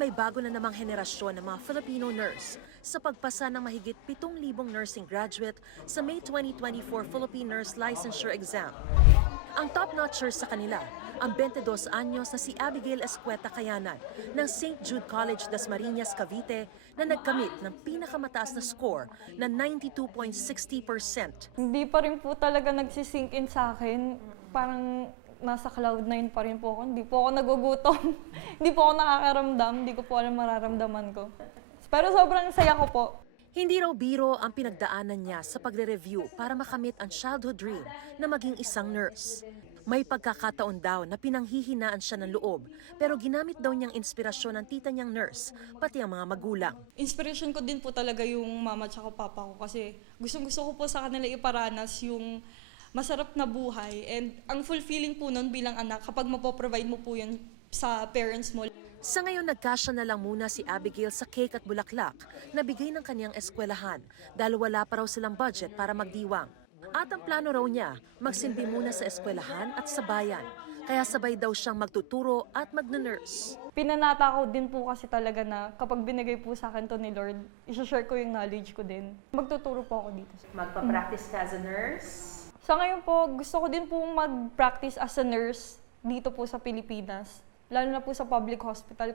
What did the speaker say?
may bago na namang henerasyon ng mga Filipino nurse sa pagpasa ng mahigit 7,000 nursing graduate sa May 2024 Philippine Nurse Licensure Exam. Ang top-notcher sa kanila, ang 22 anyos na si Abigail Escueta Cayanan ng St. Jude College Dasmariñas, Cavite na nagkamit ng pinakamataas na score na 92.60%. Hindi pa rin po talaga nagsisink in sa akin. Parang nasa cloud9 pa rin po ako. Hindi po ako nagugutom. Hindi po ako nakakaramdam. Hindi ko po alam mararamdaman ko. Pero sobrang saya ko po. Hindi raw biro ang pinagdaanan niya sa pagre-review para makamit ang childhood dream na maging isang nurse. May pagkakataon daw na pinanghihinaan siya ng loob, pero ginamit daw niyang inspirasyon ng tita niyang nurse, pati ang mga magulang. Inspiration ko din po talaga yung mama at papa ko kasi gustong-gusto ko po sa kanila iparanas yung masarap na buhay. And ang fulfilling po nun bilang anak kapag mapoprovide mo po yun sa parents mo. Sa ngayon, nagkasya na lang muna si Abigail sa cake at bulaklak na bigay ng kanyang eskwelahan dahil wala pa raw silang budget para magdiwang. At ang plano raw niya, magsilbi muna sa eskwelahan at sa bayan. Kaya sabay daw siyang magtuturo at magne-nurse. Pinanata ko din po kasi talaga na kapag binigay po sa akin to ni Lord, isa-share ko yung knowledge ko din. Magtuturo po ako dito. Magpa-practice ka as a nurse? Sa ngayon po, gusto ko din po mag-practice as a nurse dito po sa Pilipinas. Lalo na po sa public hospital.